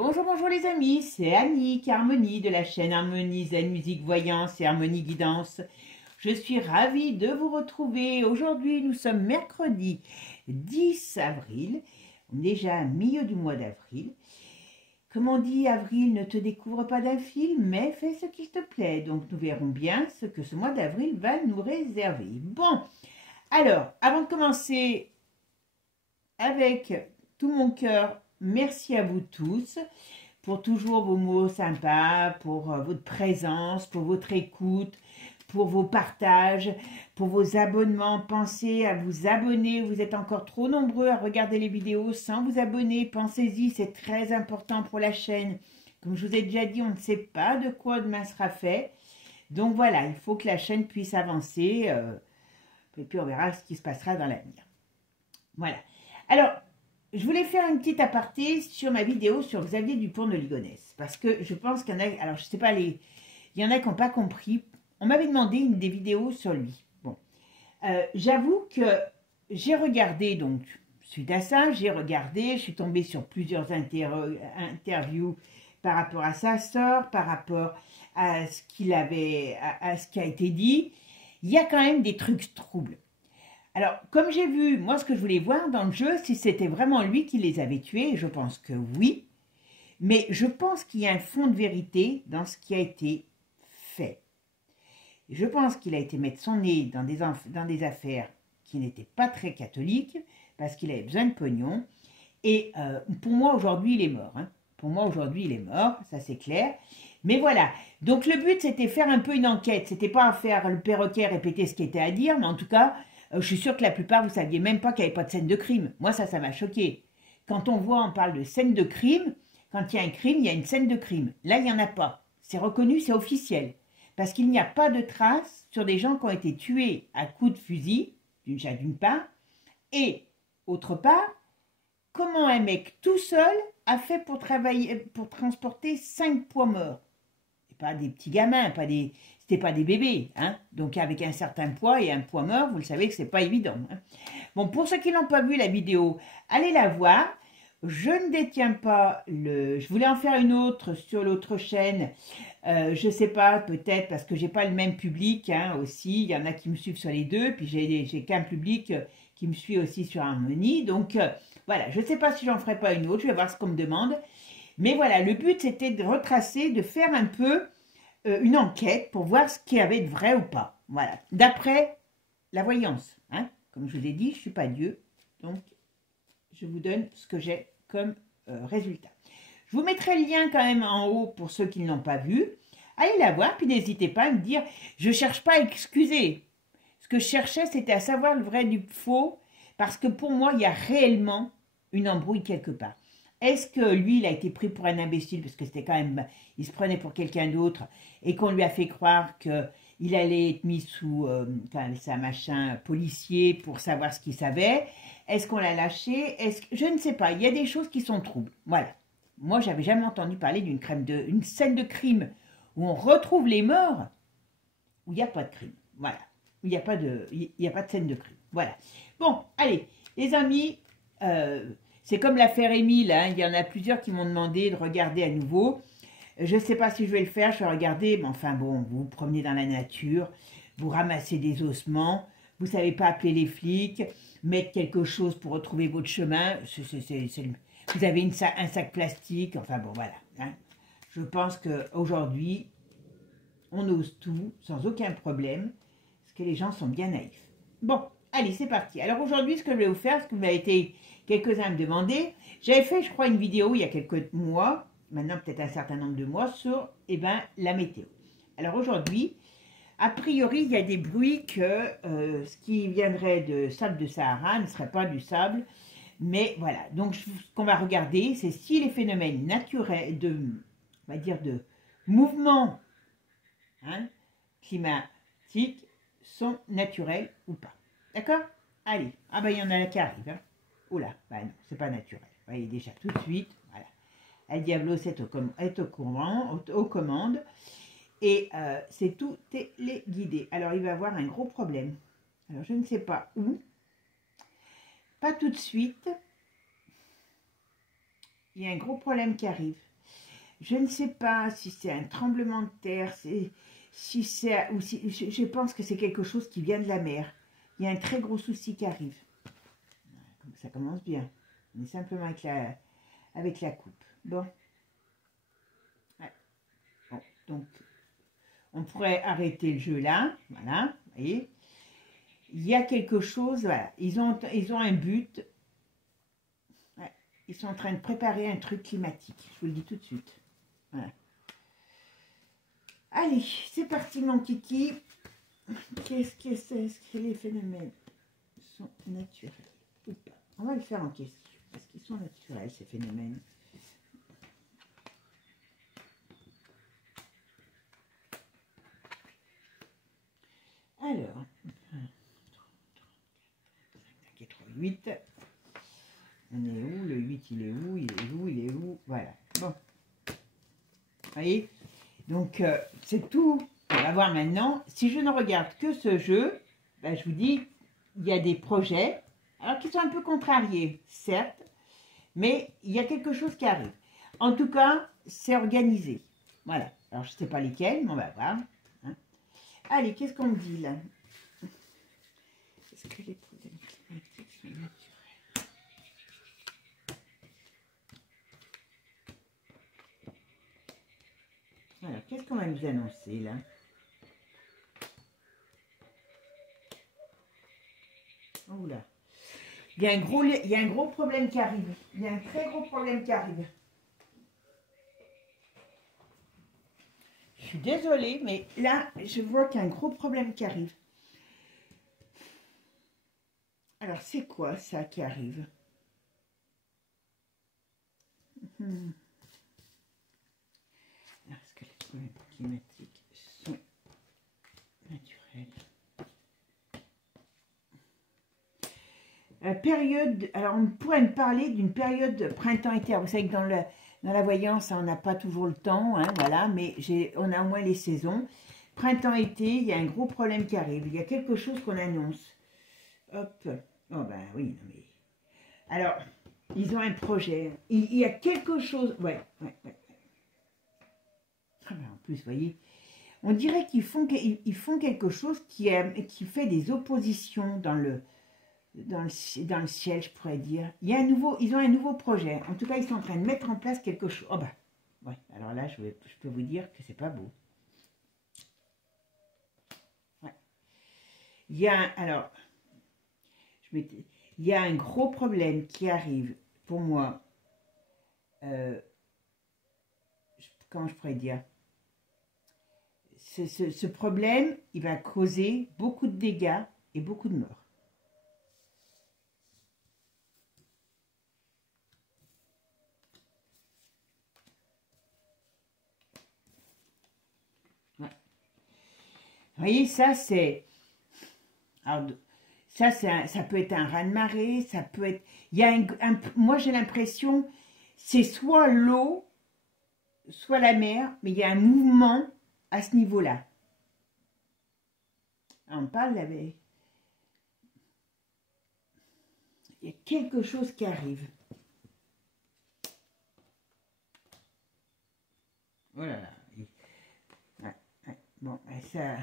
Bonjour, bonjour les amis, c'est Annick Harmonie de la chaîne Harmonie Zen Musique Voyance et Harmonie Guidance. Je suis ravie de vous retrouver. Aujourd'hui, nous sommes mercredi 10 avril. On est déjà à milieu du mois d'avril. Comme on dit, avril ne te découvre pas d'un film, mais fais ce qu'il te plaît. Donc nous verrons bien ce que ce mois d'avril va nous réserver. Bon, alors, avant de commencer avec tout mon cœur, merci à vous tous pour toujours vos mots sympas, pour votre présence, pour votre écoute, pour vos partages, pour vos abonnements. Pensez à vous abonner. Vous êtes encore trop nombreux à regarder les vidéos sans vous abonner. Pensez-y, c'est très important pour la chaîne. Comme je vous ai déjà dit, on ne sait pas de quoi demain sera fait. Donc voilà, il faut que la chaîne puisse avancer. Et puis on verra ce qui se passera dans l'avenir. Voilà. Alors, je voulais faire une petite aparté sur ma vidéo sur Xavier Dupont de Ligonnès. Parce que je pense qu'il y en a, alors je sais pas, il y en a qui n'ont pas compris. On m'avait demandé des vidéos sur lui. Bon, j'avoue que j'ai regardé, donc, suite à ça, je suis tombée sur plusieurs interviews par rapport à sa sœur, par rapport à ce qu'il avait, à ce qui a été dit. Il y a quand même des trucs troubles. Alors, comme j'ai vu, moi, ce que je voulais voir dans le jeu, si c'était vraiment lui qui les avait tués, je pense que oui. Mais je pense qu'il y a un fond de vérité dans ce qui a été fait. Je pense qu'il a été mettre son nez dans des affaires qui n'étaient pas très catholiques, parce qu'il avait besoin de pognon. Et pour moi, aujourd'hui, il est mort. Hein. Pour moi, aujourd'hui, il est mort, ça c'est clair. Mais voilà, donc le but, c'était faire un peu une enquête. C'était pas faire le perroquet répéter ce qui était à dire, mais en tout cas... je suis sûre que la plupart, vous ne saviez même pas qu'il n'y avait pas de scène de crime. Moi, ça m'a choqué. Quand on parle de scène de crime, quand il y a un crime, il y a une scène de crime. Là, il n'y en a pas. C'est reconnu, c'est officiel. Parce qu'il n'y a pas de traces sur des gens qui ont été tués à coups de fusil, d'une part, et, autre part, comment un mec tout seul a fait pour transporter 5 poids morts. Et pas des petits gamins, c'était pas des bébés, hein. Donc avec un certain poids et un poids mort, vous le savez que c'est pas évident. Hein. Bon, pour ceux qui n'ont pas vu la vidéo, allez la voir. Je ne détiens pas je voulais en faire une autre sur l'autre chaîne. Je sais pas, peut-être parce que j'ai pas le même public, hein, aussi. Il y en a qui me suivent sur les deux, puis j'ai qu'un public qui me suit aussi sur Harmonie. Donc voilà, je sais pas si j'en ferai pas une autre. Je vais voir ce qu'on me demande. Mais voilà, le but c'était de retracer, de faire un peu une enquête pour voir ce qu'il y avait de vrai ou pas. Voilà, d'après la voyance. Hein. Comme je vous ai dit, je ne suis pas Dieu, donc je vous donne ce que j'ai comme résultat. Je vous mettrai le lien quand même en haut pour ceux qui ne l'ont pas vu. Allez la voir, puis n'hésitez pas à me dire, je ne cherche pas à excuser. Ce que je cherchais, c'était à savoir le vrai du faux, parce que pour moi, il y a réellement une embrouille quelque part. Est-ce que lui, il a été pris pour un imbécile, parce que c'était quand même, il se prenait pour quelqu'un d'autre, et qu'on lui a fait croire qu'il allait être mis sous un machin policier pour savoir ce qu'il savait? Est-ce qu'on l'a lâché? Je ne sais pas, il y a des choses qui sont troubles. Voilà. Moi, j'avais jamais entendu parler d'une scène de crime où on retrouve les morts, où il n'y a pas de crime. Voilà. Il n'y a pas de scène de crime. Voilà. Bon, allez, les amis, c'est comme l'affaire Émile, hein, il y en a plusieurs qui m'ont demandé de regarder à nouveau. Je ne sais pas si je vais le faire, je vais regarder, mais enfin bon, vous vous promenez dans la nature, vous ramassez des ossements, vous ne savez pas appeler les flics, mettre quelque chose pour retrouver votre chemin, vous avez un sac plastique, enfin bon, voilà. Hein. Je pense qu'aujourd'hui, on ose tout, sans aucun problème, parce que les gens sont bien naïfs. Bon, allez, c'est parti. Alors aujourd'hui, ce que je vais vous faire, ce que vous avez été quelques-uns à me demander, j'avais fait, je crois, une vidéo il y a quelques mois, maintenant peut-être un certain nombre de mois, sur la météo. Alors aujourd'hui, a priori, il y a des bruits que ce qui viendrait de sable de Sahara ne serait pas du sable, mais voilà. Donc ce qu'on va regarder, c'est si les phénomènes naturels, on va dire de mouvement, hein, climatiques sont naturels ou pas. D'accord? Allez. Ah ben il y en a qui arrivent. Hein. Oula, bah non, c'est pas naturel. Vous voyez déjà tout de suite. Voilà. El Diablo est aux commandes. Et c'est tout téléguidé. Alors il va avoir un gros problème. Alors je ne sais pas où. Pas tout de suite. Il y a un gros problème qui arrive. Je ne sais pas si c'est un tremblement de terre, si c'est, ou si, je pense que c'est quelque chose qui vient de la mer. Il y a un très gros souci qui arrive. Ça commence bien. On est simplement avec la coupe. Bon. Ouais. Bon. Donc, on pourrait arrêter le jeu là. Voilà. Vous voyez. Il y a quelque chose. Voilà. Ils ont un but. Ouais. Ils sont en train de préparer un truc climatique. Je vous le dis tout de suite. Voilà. Allez, c'est parti mon kiki. Qu'est-ce que c'est? Est-ce que les phénomènes sont naturels ou pas? On va le faire en question. Est-ce qu'ils sont naturels ces phénomènes? Alors, 8. On est où? Le 8, il est où? Il est où? Il est où? Voilà. Bon. Vous voyez? Donc, c'est tout. On va voir maintenant. Si je ne regarde que ce jeu, ben, je vous dis, il y a des projets, alors qui sont un peu contrariés, certes, mais il y a quelque chose qui arrive. En tout cas, c'est organisé. Voilà. Alors, je ne sais pas lesquels, mais on va voir. Hein. Allez, qu'est-ce qu'on me dit là? Est-ce que les problèmes climatiques sont naturels? Alors, qu'est-ce qu'on va nous annoncer là? Oula. Il y a un gros problème qui arrive. Il y a un très gros problème qui arrive. Je suis désolée, mais là, je vois qu'il y a un gros problème qui arrive. Alors, c'est quoi ça qui arrive? Est-ce que les problèmes climatiques sont naturels? Période, alors on pourrait me parler d'une période printemps-été. Vous savez que dans la voyance, on n'a pas toujours le temps, hein, voilà, mais on a au moins les saisons. Printemps-été, il y a un gros problème qui arrive. Il y a quelque chose qu'on annonce. Hop. Oh ben oui, non mais... Alors, ils ont un projet. Il y a quelque chose... Ouais. Ah ben, en plus, vous voyez, on dirait qu'ils font quelque chose qui fait des oppositions dans le ciel, je pourrais dire. Ils ont un nouveau projet. En tout cas, ils sont en train de mettre en place quelque chose. Oh ben, ouais. Alors là, je peux vous dire que c'est pas beau. Ouais. Il y a, alors, il y a un gros problème qui arrive pour moi. Comment je pourrais dire? Ce problème, il va causer beaucoup de dégâts et beaucoup de morts. Ouais. Vous voyez, ça c'est... Ça peut être un raz-de-marée, ça peut être... Il y a moi j'ai l'impression, c'est soit l'eau, soit la mer, mais il y a un mouvement à ce niveau-là. On parle avec... Il y a quelque chose qui arrive. Oh là là. Ouais. Bon, ça...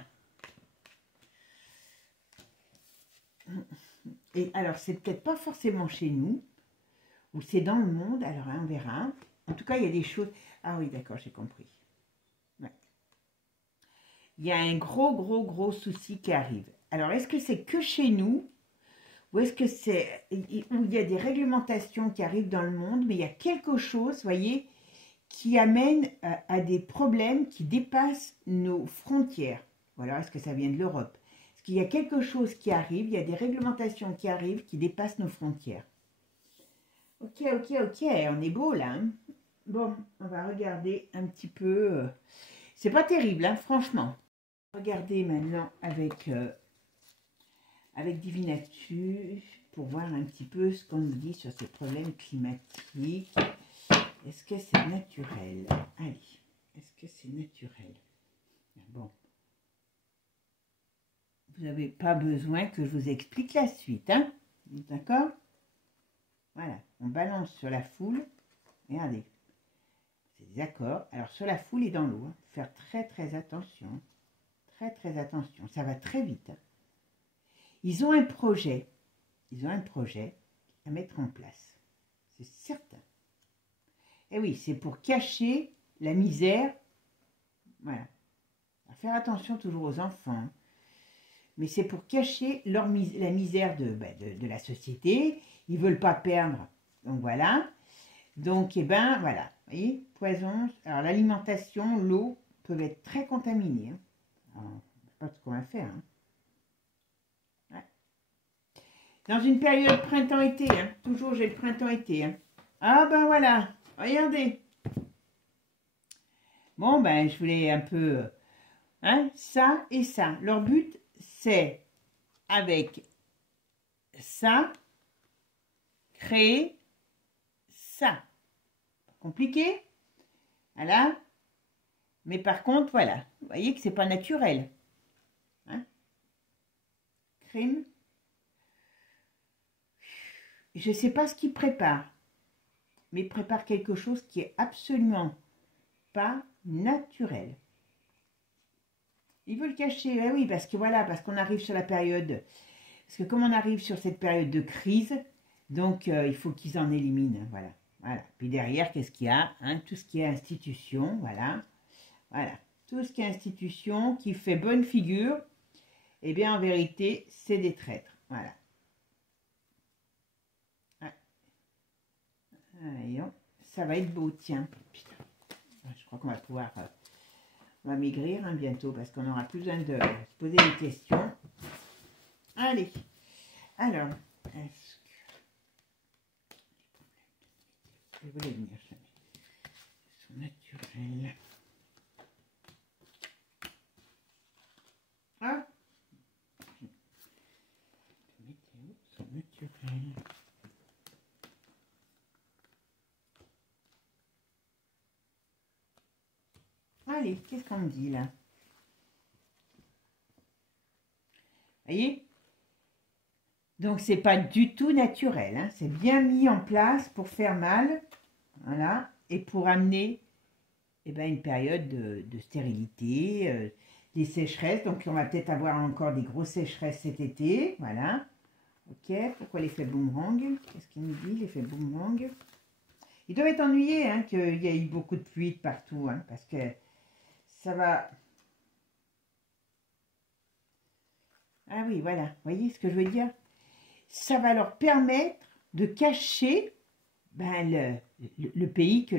Et alors, c'est peut-être pas forcément chez nous, ou c'est dans le monde, alors hein, on verra. En tout cas, il y a des choses... Ah oui, d'accord, j'ai compris. Ouais. Il y a un gros souci qui arrive. Alors, est-ce que c'est que chez nous, ou est-ce que c'est... où il y a des réglementations qui arrivent dans le monde, mais il y a quelque chose, vous voyez, qui amène à des problèmes qui dépassent nos frontières. Voilà, est-ce que ça vient de l'Europe? Est-ce qu'il y a quelque chose qui arrive, il y a des réglementations qui arrivent qui dépassent nos frontières? Ok, on est beau là. Hein. Bon, on va regarder un petit peu. C'est pas terrible, hein, franchement. Regardez maintenant avec Divinatus pour voir un petit peu ce qu'on nous dit sur ces problèmes climatiques. Est-ce que c'est naturel? Allez, est-ce que c'est naturel? Bon. Vous n'avez pas besoin que je vous explique la suite, hein? D'accord? Voilà, on balance sur la foule. Regardez. C'est des accords. Alors, sur la foule et dans l'eau, hein, faire très, très attention. Très, très attention. Ça va très vite. Hein. Ils ont un projet. Ils ont un projet à mettre en place. C'est certain. Et oui, c'est pour cacher la misère. Voilà. Faire attention toujours aux enfants. Mais c'est pour cacher la misère de la société. Ils ne veulent pas perdre. Donc voilà. Donc, eh ben, voilà. Vous voyez, poison. Alors, l'alimentation, l'eau peuvent être très contaminées. Hein. Alors, je ne sais pas ce qu'on va faire. Hein. Ouais. Dans une période printemps-été. Hein. Toujours, j'ai le printemps-été. Hein. Ah, ben voilà. Regardez. Bon, ben, je voulais un peu... Hein, ça et ça. Leur but, c'est, avec ça, créer ça. Compliqué, voilà. Mais par contre, voilà. Vous voyez que c'est pas naturel. Hein? Crime. Je ne sais pas ce qu'ils préparent. Mais ils préparent quelque chose qui est absolument pas naturel. Ils veulent cacher, eh oui, parce que voilà, parce qu'on arrive sur la période, parce que comme on arrive sur cette période de crise, donc il faut qu'ils en éliminent, voilà. Voilà. Puis derrière, qu'est-ce qu'il y a, hein? Tout ce qui est institution, voilà. Voilà. Tout ce qui est institution, qui fait bonne figure, eh bien, en vérité, c'est des traîtres, voilà. Allez, ça va être beau, tiens. Putain. Je crois qu'on va pouvoir... on va maigrir hein, bientôt parce qu'on n'aura plus besoin de se poser des questions. Allez. Alors, est-ce que... Je voulais venir, sont naturels. Ah, les météos sont naturels. Allez, qu'est-ce qu'on me dit là? Vous voyez? Donc, c'est pas du tout naturel. Hein. C'est bien mis en place pour faire mal. Voilà. Et pour amener eh ben, une période de stérilité, des sécheresses. Donc, on va peut-être avoir encore des grosses sécheresses cet été. Voilà. Ok. Pourquoi l'effet boomerang? Qu'est-ce qu'il nous dit, l'effet boomerang? Il doit être ennuyé hein, qu'il y ait eu beaucoup de pluie de partout. Hein, parce que ça va... Ah oui, voilà. Vous voyez ce que je veux dire? Ça va leur permettre de cacher ben, le pays que...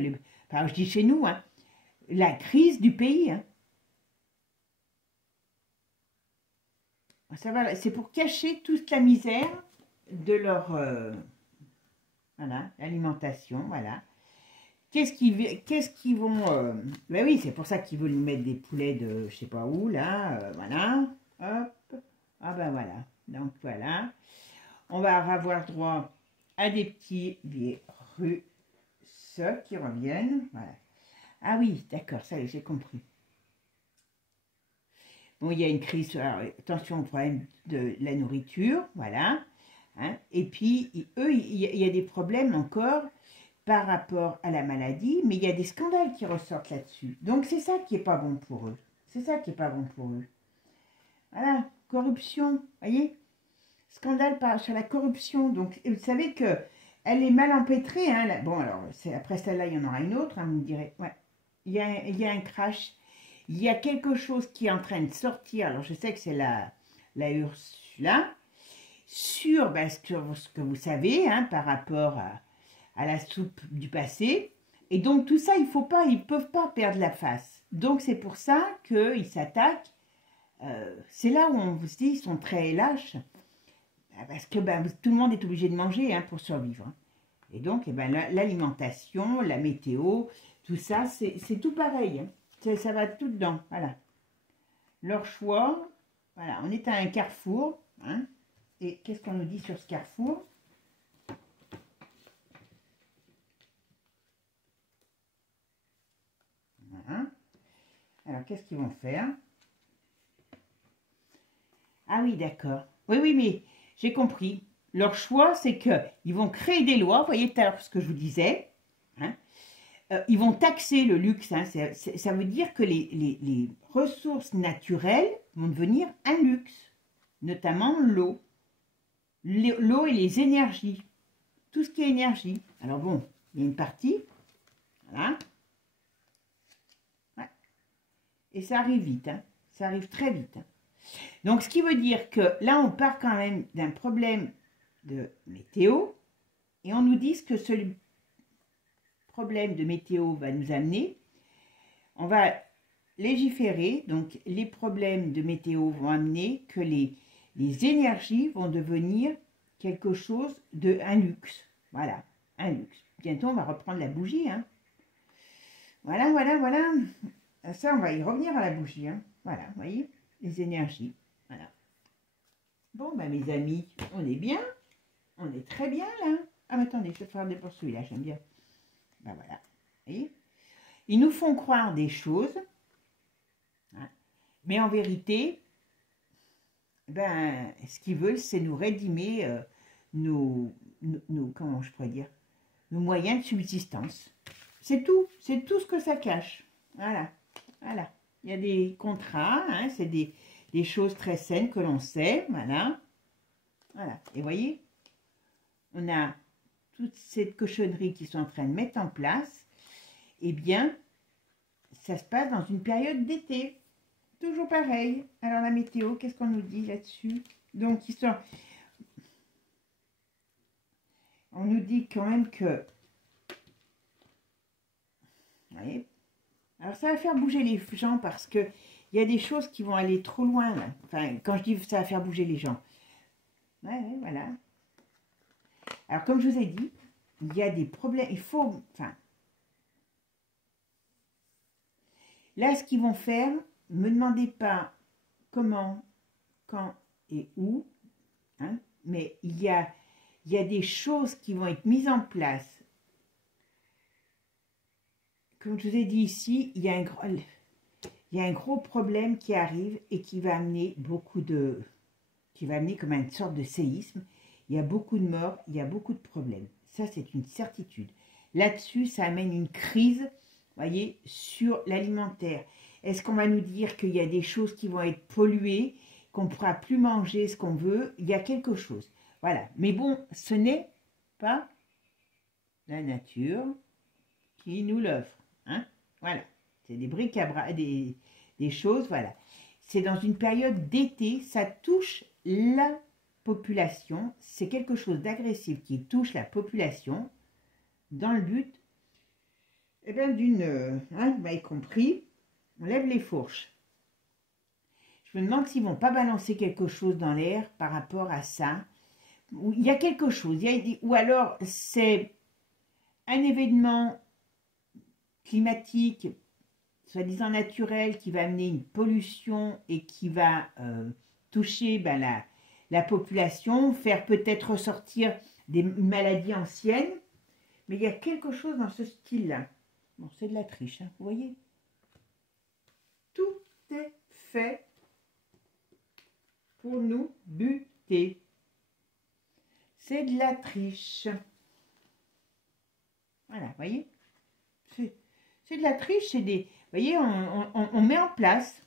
Enfin, je dis chez nous, hein, la crise du pays. Hein. C'est pour cacher toute la misère de leur... voilà, l'alimentation, voilà. Qu'est-ce qu'ils vont... Ben oui, c'est pour ça qu'ils veulent nous mettre des poulets de je sais pas où, là, voilà. Hop. Ah ben voilà. Donc voilà. On va avoir droit à des petits virus qui reviennent. Voilà. Ah oui, d'accord, ça y est, j'ai compris. Bon, il y a une crise, alors, attention au problème de la nourriture, voilà. Hein, et puis, eux, il y a des problèmes encore par rapport à la maladie, mais il y a des scandales qui ressortent là-dessus. Donc, c'est ça qui n'est pas bon pour eux. C'est ça qui n'est pas bon pour eux. Voilà, corruption, voyez, scandale sur la corruption. Donc, vous savez que elle est mal empêtrée. Hein, là. Bon, alors, après celle-là, il y en aura une autre, hein, vous me direz. Ouais, il y a un crash. Il y a quelque chose qui est en train de sortir. Alors, je sais que c'est la Ursula. Sur ben, ce que vous savez, hein, par rapport à la soupe du passé. Et donc, tout ça, ils ne peuvent pas perdre la face. Donc, c'est pour ça qu'ils s'attaquent. C'est là où on se dit ils sont très lâches. Parce que ben, tout le monde est obligé de manger hein, pour survivre. Et donc, eh ben, l'alimentation, la météo, tout ça, c'est tout pareil. Hein. Ça va tout dedans. Voilà. Leur choix, voilà, on est à un carrefour. Hein. Et qu'est-ce qu'on nous dit sur ce carrefour? Voilà. Alors, qu'est-ce qu'ils vont faire? Ah oui, d'accord. Oui, mais j'ai compris. Leur choix, c'est qu'ils vont créer des lois. Vous voyez tout à l'heure ce que je vous disais. Hein, ils vont taxer le luxe. Hein, ça veut dire que les ressources naturelles vont devenir un luxe, notamment l'eau. L'eau et les énergies. Tout ce qui est énergie. Alors bon, il y a une partie. Voilà. Ouais. Et ça arrive vite. Hein, ça arrive très vite. Hein. Donc, ce qui veut dire que là, on part quand même d'un problème de météo. Et on nous dit que ce problème de météo va nous amener. On va légiférer. Donc, les problèmes de météo vont amener que les énergies vont devenir quelque chose de un luxe. Voilà, un luxe. Bientôt, on va reprendre la bougie. Hein. Voilà, voilà, voilà. Ça, on va y revenir à la bougie. Hein. Voilà, vous voyez, les énergies. Voilà. Bon, ben, mes amis, on est bien. On est très bien, là. Ah, mais attendez, je vais faire des pour celui-là, j'aime bien. Ben, voilà. Vous voyez, ils nous font croire des choses. Hein, mais en vérité, ben, ce qu'ils veulent, c'est nous rédimer nos, comment je pourrais dire, nos moyens de subsistance. C'est tout ce que ça cache. Voilà, voilà. Il y a des contrats, hein, c'est des choses très saines que l'on sait, voilà. Voilà, et voyez, on a toute cette cochonnerie qui sont en train de mettre en place. Eh bien, ça se passe dans une période d'été. Toujours pareil. Alors la météo, qu'est-ce qu'on nous dit là-dessus? Donc, on nous dit quand même que... Vous voyez? Alors ça va faire bouger les gens parce que il y a des choses qui vont aller trop loin. Là. Enfin, quand je dis ça va faire bouger les gens. Ouais, voilà. Alors comme je vous ai dit, il y a des problèmes. Il faut... Enfin... Là, ce qu'ils vont faire, ne me demandez pas comment, quand et où, hein, mais il y a des choses qui vont être mises en place. Comme je vous ai dit ici, il y a un gros problème qui arrive et qui va amener qui va amener comme une sorte de séisme. Il y a beaucoup de morts, il y a beaucoup de problèmes. Ça, c'est une certitude. Là-dessus, ça amène une crise, voyez, sur l'alimentaire. Est-ce qu'on va nous dire qu'il y a des choses qui vont être polluées, qu'on ne pourra plus manger ce qu'on veut? Il y a quelque chose. Voilà. Mais bon, ce n'est pas la nature qui nous l'offre. Hein? Voilà. C'est des bric-à-brac, des choses, voilà. C'est dans une période d'été, ça touche la population. C'est quelque chose d'agressif qui touche la population dans le but, eh bien, d'une, hein, vous m'avez compris, on lève les fourches. Je me demande s'ils ne vont pas balancer quelque chose dans l'air par rapport à ça. Il y a quelque chose, ou alors c'est un événement climatique, soi-disant naturel, qui va amener une pollution et qui va toucher ben, la population, faire peut-être ressortir une maladie ancienne. Mais il y a quelque chose dans ce style-là. Bon, c'est de la triche, hein, vous voyez. Tout est fait pour nous buter. C'est de la triche. Voilà, vous voyez. C'est de la triche, c'est des... Vous voyez, on met en place.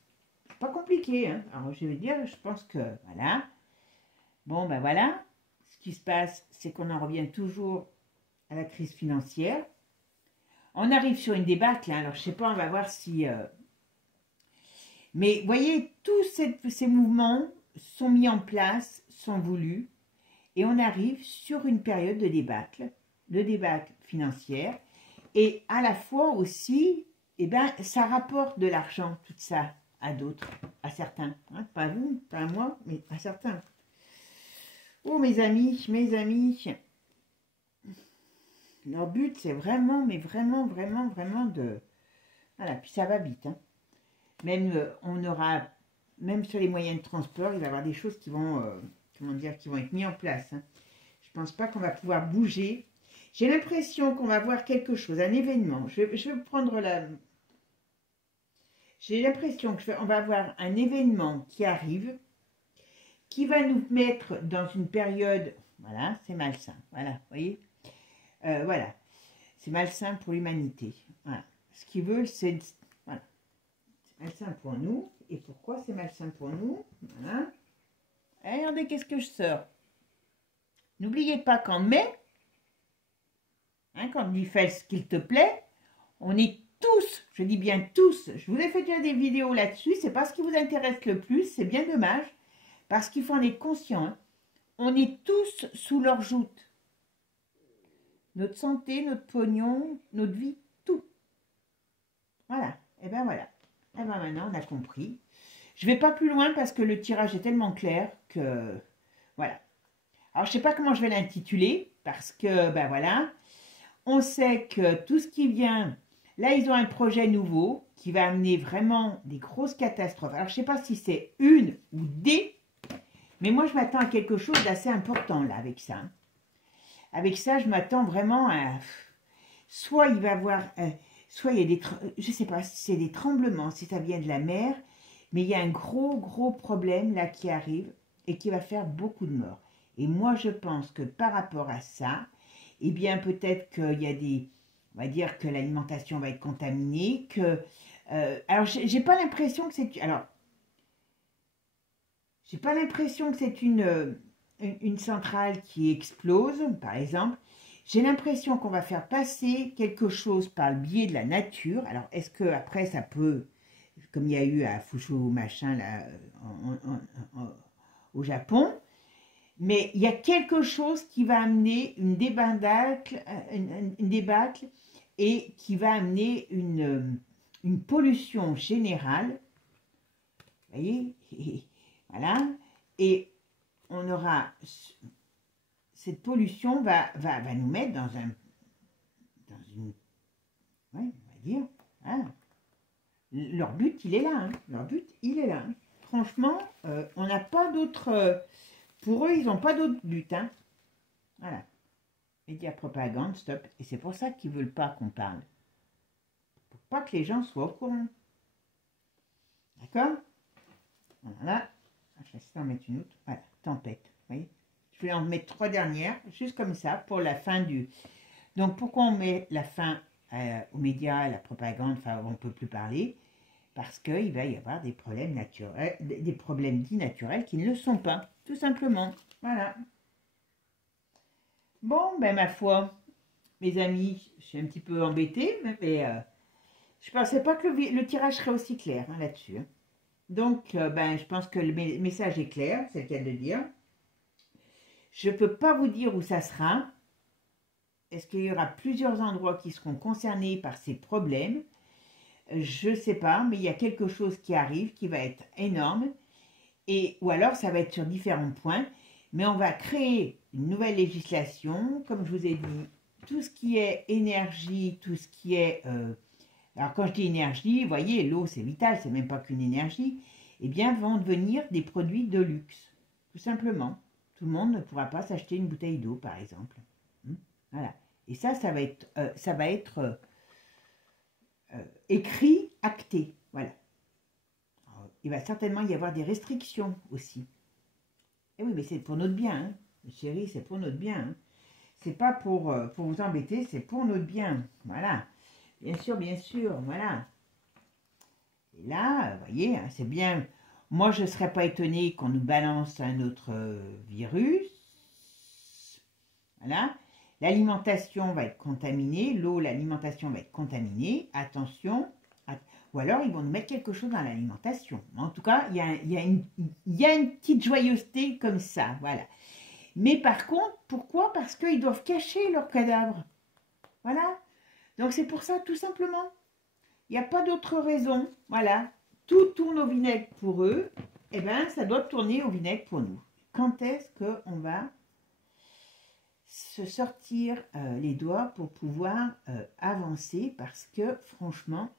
C'est pas compliqué, hein. Alors, je vais dire, je pense que... Voilà. Bon, ben voilà. Ce qui se passe, c'est qu'on en revient toujours à la crise financière. On arrive sur une débâcle, hein. Alors je sais pas, on va voir si... Mais vous voyez, tous ces mouvements sont mis en place, sont voulus, et on arrive sur une période de débâcle financière, et à la fois aussi, eh ben, ça rapporte de l'argent, tout ça, à d'autres, à certains. Hein, pas à vous, pas à moi, mais à certains. Oh mes amis, leur but, c'est vraiment, mais vraiment, vraiment, vraiment de... Voilà, puis ça va vite. Hein. Même, on aura, même sur les moyens de transport, il va y avoir des choses qui vont, comment dire, qui vont être mises en place. Hein. Je pense pas qu'on va pouvoir bouger. J'ai l'impression qu'on va voir quelque chose, un événement. Je vais prendre la... J'ai l'impression qu'on va avoir un événement qui arrive, qui va nous mettre dans une période... Voilà, c'est malsain. Voilà, vous voyez, voilà. c'est malsain pour l'humanité. Voilà. Ce qu'ils veulent, c'est... Voilà. C'est malsain pour nous. Et pourquoi c'est malsain pour nous? Voilà. Et regardez, qu'est-ce que je sors. N'oubliez pas qu'en mai, hein, quand on dit fais ce qu'il te plaît, on est tous, je dis bien tous, je vous ai fait déjà des vidéos là-dessus, c'est pas ce qui vous intéresse le plus, c'est bien dommage, parce qu'il faut en être conscient, hein. On est tous sous leur joute. Notre santé, notre pognon, notre vie, tout. Voilà, et ben voilà. Et ben maintenant, on a compris. Je ne vais pas plus loin parce que le tirage est tellement clair que... Voilà. Alors, je ne sais pas comment je vais l'intituler, parce que, ben voilà, on sait que tout ce qui vient... Là, ils ont un projet nouveau qui va amener vraiment des grosses catastrophes. Alors, je ne sais pas si c'est une ou des, mais moi, je m'attends à quelque chose d'assez important, là, avec ça. Avec ça, je m'attends vraiment à... Soit il va y avoir... soit il y a des... Je ne sais pas si c'est des tremblements, si ça vient de la mer, mais il y a un gros problème, là, qui arrive et qui va faire beaucoup de morts. Et moi, je pense que par rapport à ça, eh bien, peut-être qu'il y a des... On va dire que l'alimentation va être contaminée, que... alors, j'ai pas l'impression que c'est... Alors, j'ai pas l'impression que c'est une centrale qui explose, par exemple. J'ai l'impression qu'on va faire passer quelque chose par le biais de la nature. Alors, est-ce que après ça peut, comme il y a eu à Fushu machin là, au Japon, mais il y a quelque chose qui va amener une débâcle et qui va amener une pollution générale. Vous voyez, et voilà, et on aura... Cette pollution va nous mettre dans une... Ouais, on va dire... Hein. Leur but, il est là. Hein. Leur but, il est là. Hein. Franchement, on n'a pas d'autre... pour eux, ils n'ont pas d'autre but. Hein. Voilà. Média propagande, stop. Et c'est pour ça qu'ils ne veulent pas qu'on parle. Pour pas que les gens soient au courant. D'accord? Voilà. Je vais essayer d'en mettre une autre. Voilà, tempête. Vous voyez? Je vais en mettre 3 dernières, juste comme ça, pour la fin du... Donc, pourquoi on met la fin aux médias, à la propagande, enfin, on ne peut plus parler? Parce qu'il va y avoir des problèmes naturels, des problèmes dits naturels qui ne le sont pas, tout simplement. Voilà. Bon, ben, ma foi, mes amis, je suis un petit peu embêtée, mais je ne pensais pas que le tirage serait aussi clair hein, là-dessus. Hein. Donc, ben, je pense que le message est clair, c'est le cas de le dire. Je ne peux pas vous dire où ça sera. Est-ce qu'il y aura plusieurs endroits qui seront concernés par ces problèmes? Je ne sais pas, mais il y a quelque chose qui arrive qui va être énorme. Ou alors, ça va être sur différents points. Mais on va créer une nouvelle législation. Comme je vous ai dit, tout ce qui est énergie, tout ce qui est... alors, quand je dis énergie, vous voyez, l'eau, c'est vital, c'est même pas qu'une énergie. Eh bien, vont devenir des produits de luxe. Tout simplement. Tout le monde ne pourra pas s'acheter une bouteille d'eau, par exemple. Voilà. Et ça va être écrit, acté. Voilà. Alors, il va certainement y avoir des restrictions aussi. Et oui, mais c'est pour notre bien, hein. Chérie, c'est pour notre bien. Hein. C'est pas pour vous embêter, c'est pour notre bien. Voilà. Bien sûr, voilà. Et là, vous voyez, hein, c'est bien... Moi, je ne serais pas étonnée qu'on nous balance un autre virus. Voilà. L'alimentation va être contaminée. L'eau, l'alimentation va être contaminée. Attention. Ou alors, ils vont nous mettre quelque chose dans l'alimentation. En tout cas, il y a une petite joyeuseté comme ça. Voilà. Mais par contre, pourquoi? Parce qu'ils doivent cacher leurs cadavres. Voilà. Donc, c'est pour ça, tout simplement. Il n'y a pas d'autre raison. Voilà. Tout tourne au vinaigre pour eux, eh bien, ça doit tourner au vinaigre pour nous. Quand est-ce qu'on va se sortir les doigts pour pouvoir avancer? Parce que, franchement,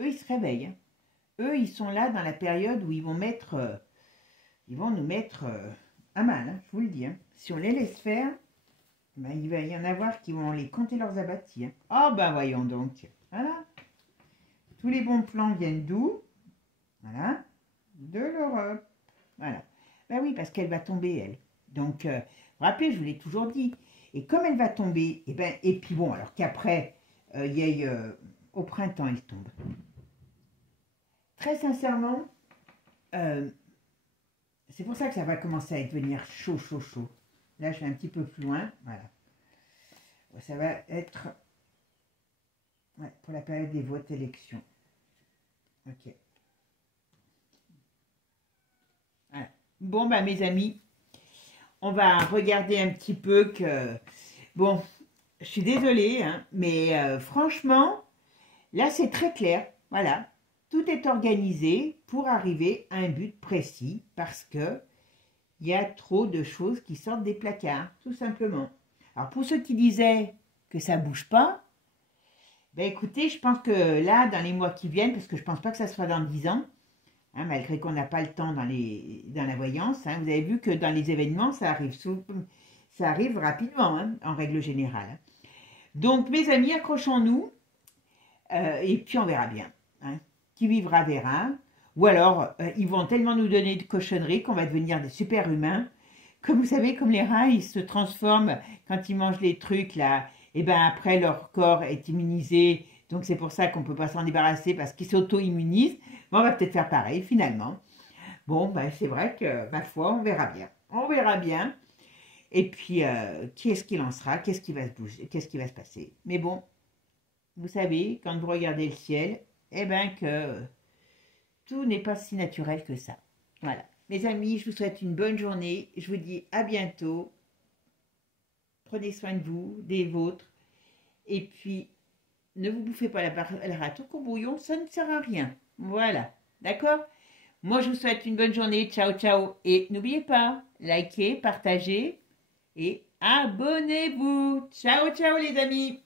eux, ils se réveillent. Hein. Eux, ils sont là dans la période où ils vont nous mettre à mal, hein, je vous le dis. Hein. Si on les laisse faire, ben, il va y en avoir qui vont les compter leurs abattis. Hein. Oh, ben voyons donc. Voilà. Tous les bons plans viennent d'où? Voilà, de l'Europe. Voilà. Ben oui, parce qu'elle va tomber, elle. Donc, vous vous rappelez, je vous l'ai toujours dit, Et comme elle va tomber, et puis bon, alors qu'après, il y a au printemps, elle tombe. Très sincèrement, c'est pour ça que ça va commencer à devenir chaud, chaud, chaud. Là, je vais un petit peu plus loin, voilà. Ça va être pour la période des votes élections. Ok. Voilà. Bon, bah mes amis, on va regarder un petit peu que... Bon, je suis désolée, hein, mais franchement, là, c'est très clair. Voilà. Tout est organisé pour arriver à un but précis parce que il y a trop de choses qui sortent des placards, tout simplement. Alors, pour ceux qui disaient que ça ne bouge pas, ben écoutez, je pense que là, dans les mois qui viennent, parce que je ne pense pas que ça sera dans 10 ans, hein, malgré qu'on n'a pas le temps dans la voyance, hein, vous avez vu que dans les événements, ça arrive rapidement, hein, en règle générale. Donc, mes amis, accrochons-nous, et puis on verra bien. Hein. Qui vivra verra. Ou alors, ils vont tellement nous donner de cochonneries qu'on va devenir des super-humains. Comme vous savez, comme les rats, ils se transforment quand ils mangent les trucs, là. Et bien après, leur corps est immunisé. Donc, c'est pour ça qu'on ne peut pas s'en débarrasser parce qu'ils s'auto-immunisent. Mais on va peut-être faire pareil, finalement. Bon, ben, c'est vrai que, ma foi, on verra bien. On verra bien. Et puis, qui est-ce qui lancera? Qu'est-ce qui va se bouger? Qu'est-ce qui va se passer? Mais bon, vous savez, quand vous regardez le ciel, eh bien que tout n'est pas si naturel que ça. Voilà. Mes amis, je vous souhaite une bonne journée. Je vous dis à bientôt. Prenez soin de vous, des vôtres. Et puis, ne vous bouffez pas la rate au courbouillon, ça ne sert à rien. Voilà. D'accord? Moi, je vous souhaite une bonne journée. Ciao, ciao. Et n'oubliez pas, likez, partagez et abonnez-vous. Ciao, ciao les amis.